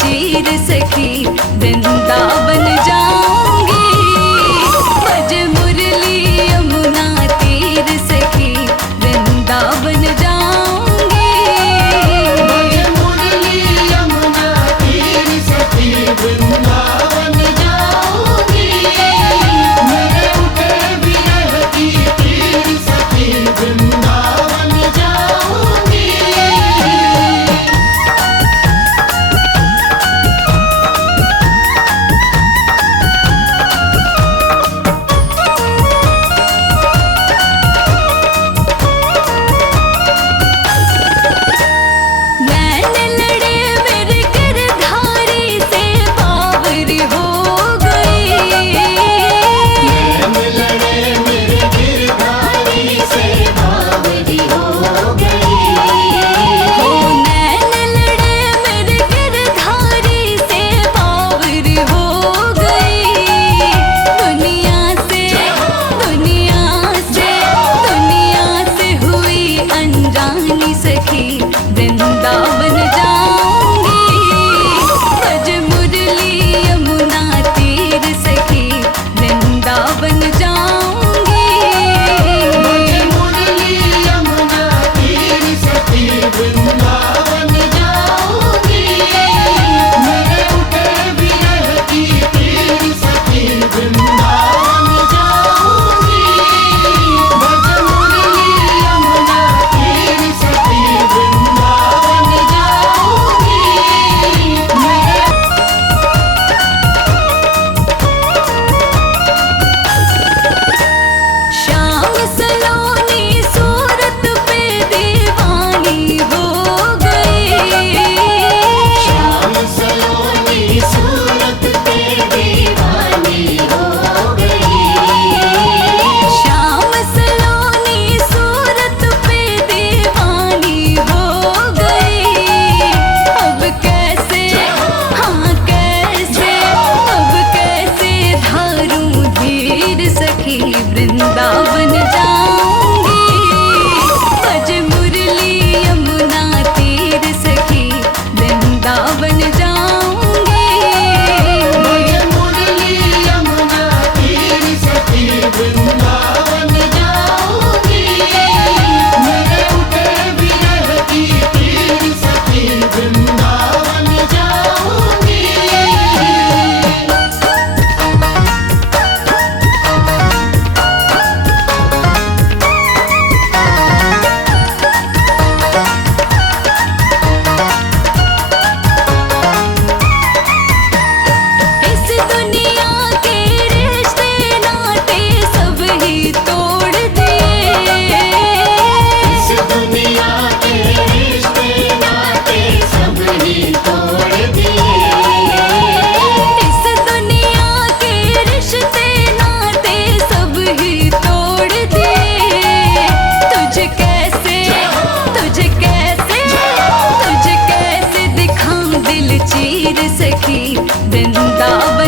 चीर सखी वृंदावन जाऊंगी। बज मुरली यमुना तीर सखी वृंदावन जाऊंगी। बज मुरली यमुना तीर सखी वृंदावन जाऊंगी। मेरे उठे विरह की तीर सखी वृंदावन जाऊंगी। वृंदावन जाऊंगी। बज मुरली यमुना तीर सखी वृंदावन जाऊंगी। बज मुरली यमुना तीर सखी वृंदावन जाऊंगी। मेरे उठे विरह की तीर सखी वृंदावन जाऊंगी। बज मुरली यमुना तीर सखी वृंदावन जाऊंगी। मेरे श्याम सलोनी सूरत पे दीवानी हो गई। श्याम सलोनी सूरत पे दीवानी हो गई। श्याम सलोनी सूरत पे दीवानी हो गई। अब कैसे हाँ कैसे अब कैसे धारूं धीर सखी वृंदावन जाऊंगी। बज मुरली यमुना तीर सखी वृंदावन जाऊंगी। बज मुरली यमुना तीर सखी वृंदावन जाऊंगी। मेरे उठे विरह की तीर सखी वृंदावन जाऊंगी। इस दुनिया के रिश्ते नाते सब ही तोड़ दिए। इस दुनिया के रिश्ते नाते सब ही तोड़ दिए। इस दुनिया के रिश्ते नाते सब ही तोड़ दिए। तुझे कैसे दिखाऊं दिल चीर सखी वृंदावन